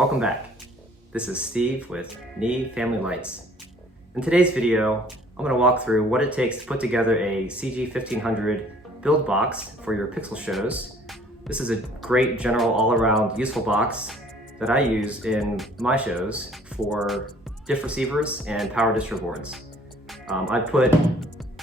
Welcome back. This is Steve with Knee Family Lights. In today's video, I'm going to walk through what it takes to put together a CG1500 build box for your pixel shows. This is a great general all-around useful box that I use in my shows for diff receivers and power distro boards. I put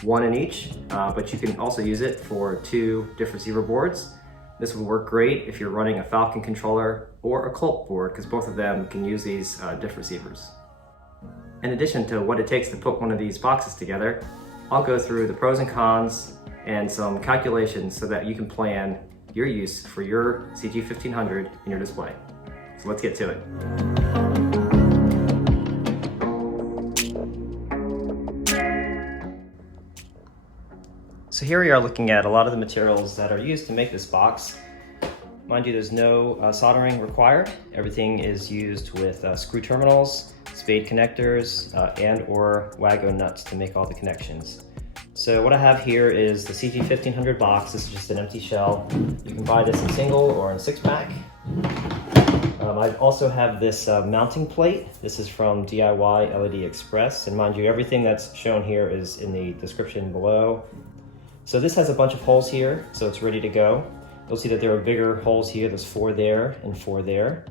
one in each, but you can also use it for 2 diff receiver boards. This would work great if you're running a Falcon controller or a Colt board, because both of them can use these diff receivers. In addition to what it takes to put one of these boxes together, I'll go through the pros and cons and some calculations so that you can plan your use for your CG1500 in your display. So let's get to it. So here we are looking at a lot of the materials that are used to make this box. Mind you, there's no soldering required. Everything is used with screw terminals, spade connectors, and or Wago nuts to make all the connections. So what I have here is the CG1500 box. This is just an empty shell. You can buy this in single or in 6-pack. I also have this mounting plate. This is from DIY LED Express, and mind you, everything that's shown here is in the description below. So this has a bunch of holes here, so it's ready to go. You'll see that there are bigger holes here. There's 4 there and 4 there.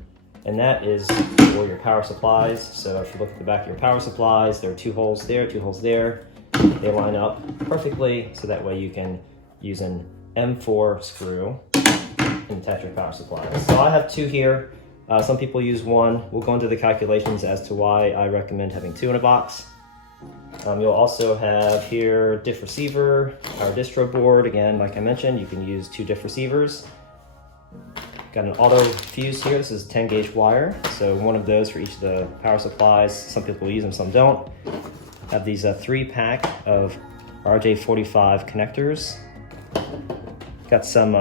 And that is for your power supplies. So if you look at the back of your power supplies, there are 2 holes there, 2 holes there. They line up perfectly, so that way you can use an M4 screw and attach your power supplies. So I have 2 here. Some people use 1. We'll go into the calculations as to why I recommend having 2 in a box. You'll also have here diff receiver, our distro board. Again, like I mentioned, you can use 2 diff receivers. Got an auto fuse here. This is 10 gauge wire, so one of those for each of the power supplies. Some people use them, some don't. Have these 3-pack of RJ45 connectors. Got some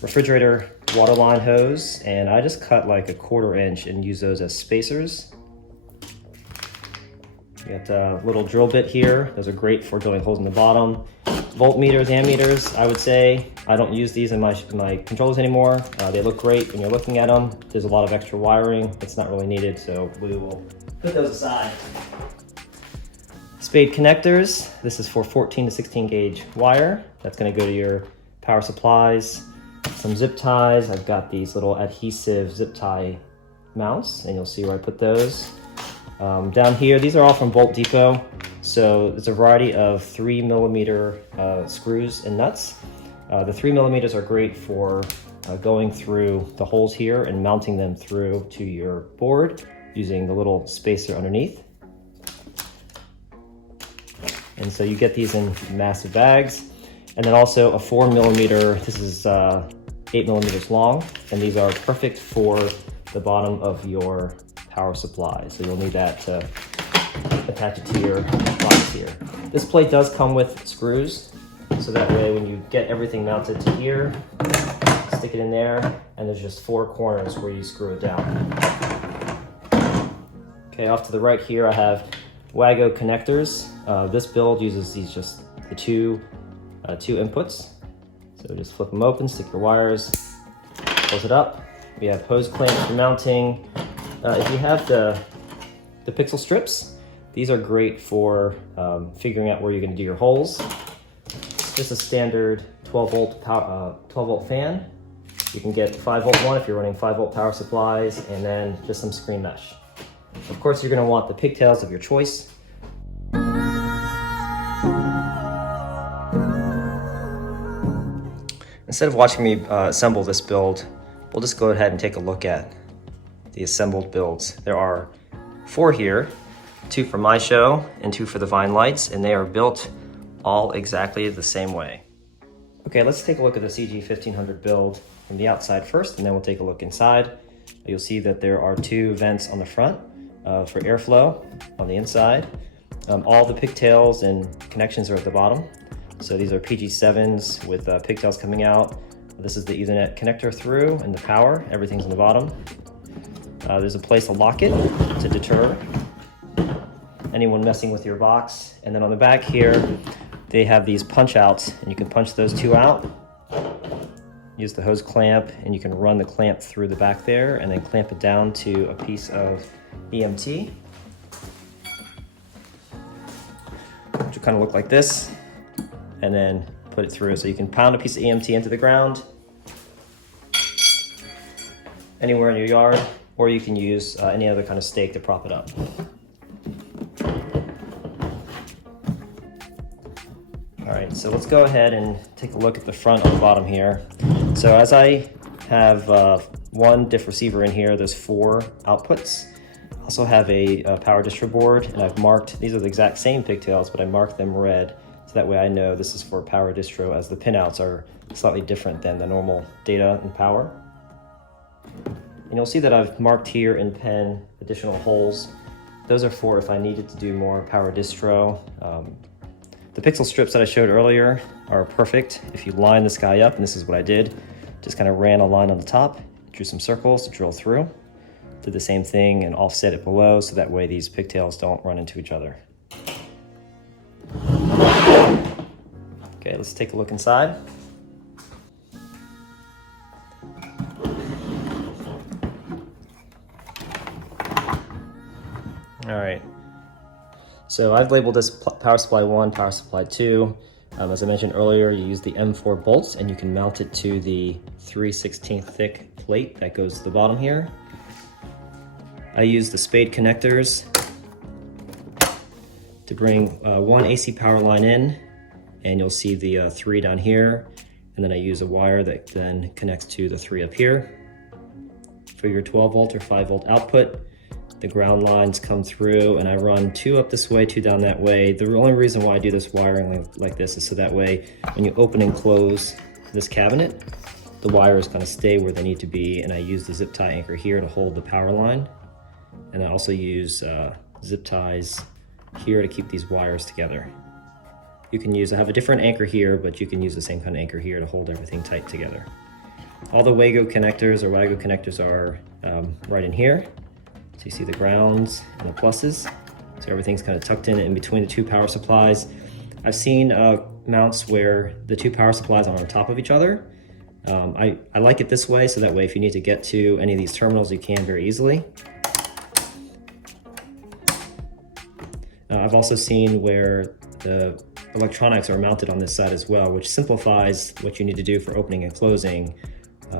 refrigerator water line hose, and I just cut like a 1/4 inch and use those as spacers. Got a little drill bit here. Those are great for drilling holes in the bottom. Voltmeters, ammeters, I would say. I don't use these in my controllers anymore. They look great when you're looking at them. There's a lot of extra wiring. It's not really needed, so we will put those aside. Spade connectors. This is for 14 to 16 gauge wire. That's gonna go to your power supplies. Some zip ties. I've got these little adhesive zip tie mounts, and you'll see where I put those. Down here, these are all from Bolt Depot. So there's a variety of 3mm screws and nuts. The 3mm are great for going through the holes here and mounting them through to your board using the little spacer underneath. And so you get these in massive bags. And then also a 4mm, this is 8mm long, and these are perfect for the bottom of your power supply. So you'll need that to attach it to your box here. This plate does come with screws, so that way when you get everything mounted to here, stick it in there, and there's just 4 corners where you screw it down. Okay, off to the right here I have Wago connectors. This build uses these just the two inputs. So just flip them open, stick your wires, close it up. We have hose clamps for mounting. If you have the pixel strips, these are great for figuring out where you're going to do your holes. Just a standard 12-volt fan. You can get 5-volt one if you're running 5-volt power supplies, and then just some screen mesh. Of course, you're going to want the pigtails of your choice. Instead of watching me assemble this build, we'll just go ahead and take a look at the assembled builds. There are 4 here, 2 for my show and 2 for the Vine lights, and they are built all exactly the same way. Okay, let's take a look at the CG1500 build from the outside first, and then we'll take a look inside. You'll see that there are 2 vents on the front for airflow on the inside. All the pigtails and connections are at the bottom. So these are PG7s with pigtails coming out. This is the Ethernet connector through, and the power, everything's on the bottom. There's a place to lock it to deter anyone messing with your box. And then on the back here, they have these punch outs, and you can punch those 2 out. use the hose clamp, and you can run the clamp through the back there and then clamp it down to a piece of EMT, which will kind of look like this, and then put it through. So you can pound a piece of EMT into the ground anywhere in your yard, or you can use any other kind of stake to prop it up. All right, so let's go ahead and take a look at the front and the bottom here. So as I have one diff receiver in here, there's 4 outputs. I also have a power distro board, and I've marked, these are the exact same pigtails, but I marked them red, so that way I know this is for power distro, as the pinouts are slightly different than the normal data and power. And you'll see that I've marked here in pen additional holes. Those are for if I needed to do more power distro. The pixel strips that I showed earlier are perfect. If you line this guy up, and this is what I did, just kind of ran a line on the top, drew some circles to drill through, did the same thing and offset it below, so that way these pigtails don't run into each other. Okay, let's take a look inside. All right, so I've labeled this power supply 1, power supply 2. As I mentioned earlier, you use the M4 bolts, and you can mount it to the 3/16 thick plate that goes to the bottom here. I use the spade connectors to bring one AC power line in, and you'll see the 3 down here, and then I use a wire that then connects to the 3 up here. For your 12 volt or 5 volt output, the ground lines come through, and I run 2 up this way, 2 down that way. The only reason why I do this wiring like this is so that way when you open and close this cabinet, the wires kind of stay where they need to be, and I use the zip tie anchor here to hold the power line. And I also use zip ties here to keep these wires together. You can use, I have a different anchor here, but you can use the same kind of anchor here to hold everything tight together. All the WAGO connectors are right in here. So you see the grounds and the pluses. So everything's kind of tucked in between the 2 power supplies. I've seen mounts where the 2 power supplies are on top of each other. I like it this way, so that way if you need to get to any of these terminals, you can very easily. I've also seen where the electronics are mounted on this side as well, which simplifies what you need to do for opening and closing.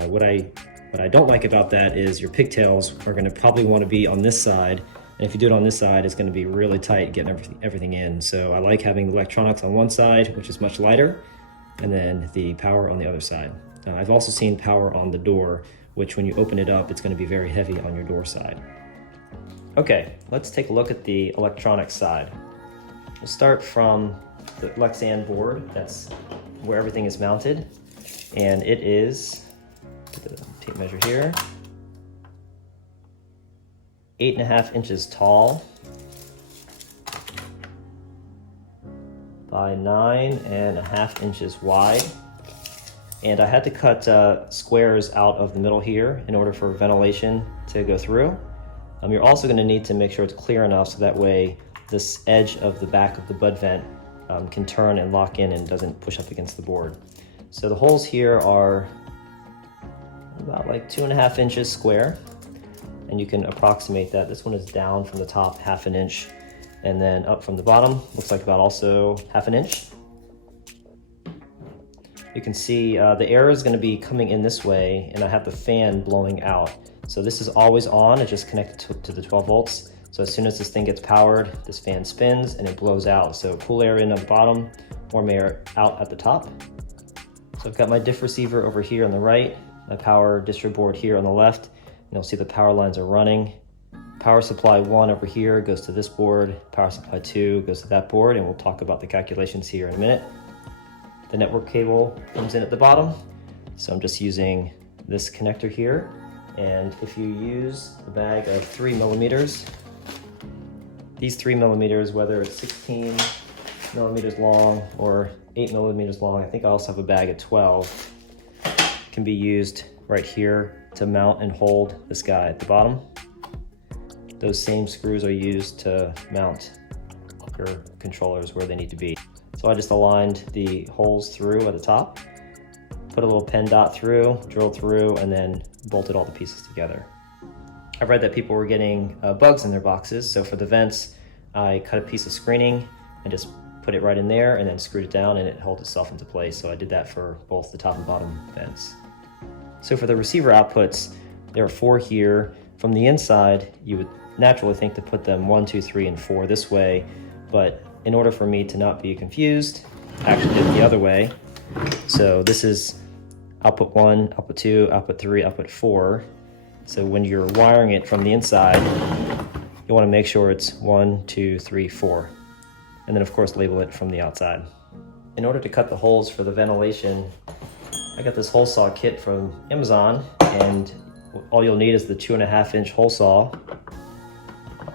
What I don't like about that is your pigtails are going to probably want to be on this side, and if you do it on this side, it's going to be really tight getting everything in. So I like having the electronics on one side, which is much lighter, and then the power on the other side. I've also seen power on the door, which when you open it up, it's going to be very heavy on your door side. Okay, let's take a look at the electronic side. We'll start from the Lexan board. That's where everything is mounted, and it is, the tape measure here, 8.5 inches tall by 9.5 inches wide. And I had to cut squares out of the middle here in order for ventilation to go through. You're also going to need to make sure it's clear enough so that way this edge of the back of the bud vent can turn and lock in and doesn't push up against the board. So the holes here are about like 2.5 inches square, and you can approximate that. This one is down from the top 1/2 inch, and then up from the bottom looks like about also 1/2 inch. You can see the air is going to be coming in this way, and I have the fan blowing out. So this is always on, it's just connected to the 12 volts. So as soon as this thing gets powered, this fan spins and it blows out. So cool air in at the bottom, warm air out at the top. So I've got my diff receiver over here on the right, my power distro board here on the left, and you'll see the power lines are running. Power supply 1 over here goes to this board, power supply 2 goes to that board, and we'll talk about the calculations here in a minute. The network cable comes in at the bottom, so I'm just using this connector here. And if you use a bag of 3 millimeters, these 3 millimeters, whether it's 16 millimeters long or 8 millimeters long, I think I also have a bag at 12, can be used right here to mount and hold this guy at the bottom. Those same screws are used to mount your controllers where they need to be. So I just aligned the holes through at the top, put a little pen dot through, drilled through, and then bolted all the pieces together. I've read that people were getting bugs in their boxes, so for the vents, I cut a piece of screening and just put it right in there and then screwed it down and it held itself into place. So I did that for both the top and bottom vents. So for the receiver outputs, there are 4 here. From the inside, you would naturally think to put them 1, 2, 3, and 4 this way, but in order for me to not be confused, I actually did it the other way. So this is output 1, output 2, output 3, output 4. So when you're wiring it from the inside, you want to make sure it's 1, 2, 3, 4. And then of course label it from the outside. In order to cut the holes for the ventilation, I got this hole saw kit from Amazon, and all you'll need is the 2.5-inch hole saw,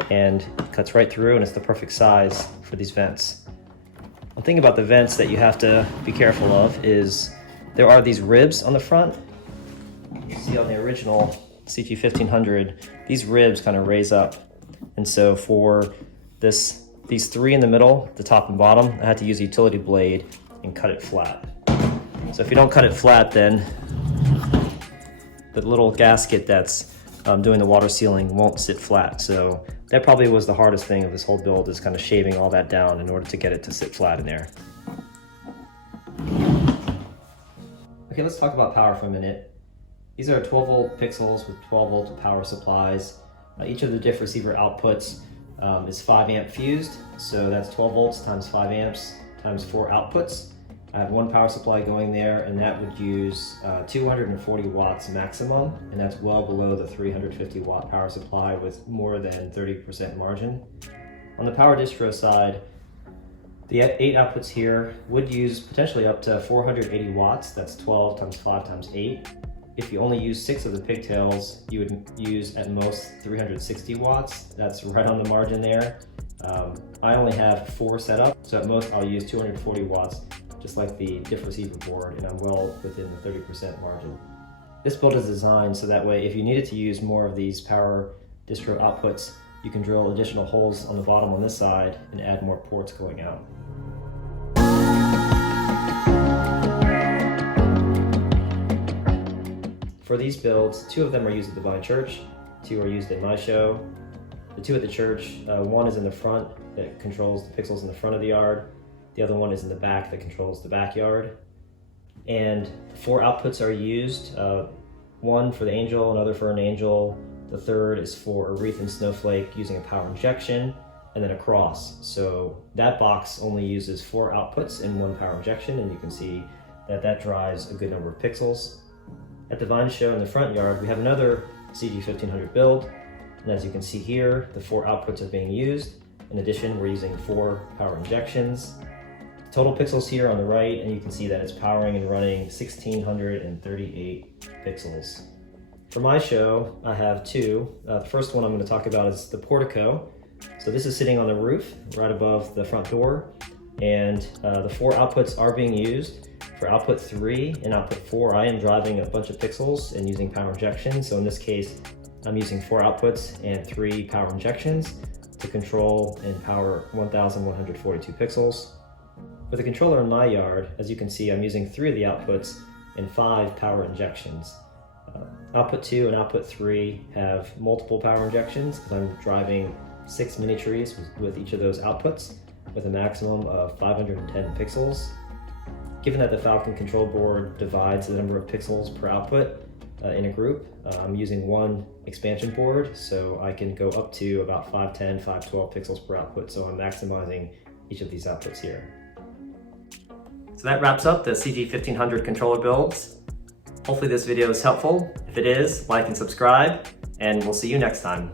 and it cuts right through, and it's the perfect size for these vents. One thing about the vents that you have to be careful of is there are these ribs on the front. You see on the original CG1500, these ribs kind of raise up, and so for these 3 in the middle, the top and bottom, I had to use a utility blade and cut it flat. So if you don't cut it flat, then the little gasket that's doing the water sealing won't sit flat. So that probably was the hardest thing of this whole build, is kind of shaving all that down in order to get it to sit flat in there. Okay, let's talk about power for a minute. These are 12-volt pixels with 12-volt power supplies. Each of the diff receiver outputs is 5 amp fused, so that's 12 volts times 5 amps times 4 outputs. I have 1 power supply going there, and that would use 240 watts maximum, and that's well below the 350 watt power supply with more than 30% margin. On the power distro side, the 8 outputs here would use potentially up to 480 watts, that's 12 times 5 times 8. If you only use 6 of the pigtails, you would use at most 360 watts. That's right on the margin there. I only have 4 set up, so at most I'll use 240 watts, just like the diff receiver board, and I'm well within the 30% margin. This build is designed so that way if you needed to use more of these power distro outputs, you can drill additional holes on the bottom on this side and add more ports going out. For these builds, 2 of them are used at the Vine Church, 2 are used in my show. The 2 at the church, one is in the front that controls the pixels in the front of the yard. The other one is in the back that controls the backyard. And 4 outputs are used, one for the angel, another for an angel. The third is for a wreath and snowflake using a power injection, and then a cross. So that box only uses 4 outputs and 1 power injection, and you can see that that drives a good number of pixels. At the Vine show in the front yard, we have another CG1500 build, and as you can see here, the 4 outputs are being used. In addition, we're using 4 power injections. Total pixels here on the right, and you can see that it's powering and running 1638 pixels. For my show, I have 2. The first one I'm going to talk about is the portico. So this is sitting on the roof right above the front door, and the 4 outputs are being used. For output 3 and output 4, I am driving a bunch of pixels and using power injection. So in this case, I'm using 4 outputs and 3 power injections to control and power 1142 pixels. With the controller in my yard, as you can see, I'm using 3 of the outputs and 5 power injections. Output 2 and output 3 have multiple power injections because I'm driving 6 mini trees with each of those outputs with a maximum of 510 pixels. Given that the Falcon control board divides the number of pixels per output in a group, I'm using 1 expansion board, so I can go up to about 510, 512 pixels per output, so I'm maximizing each of these outputs here. So that wraps up the CG1500 controller builds. Hopefully this video is helpful. If it is, like and subscribe, and we'll see you next time.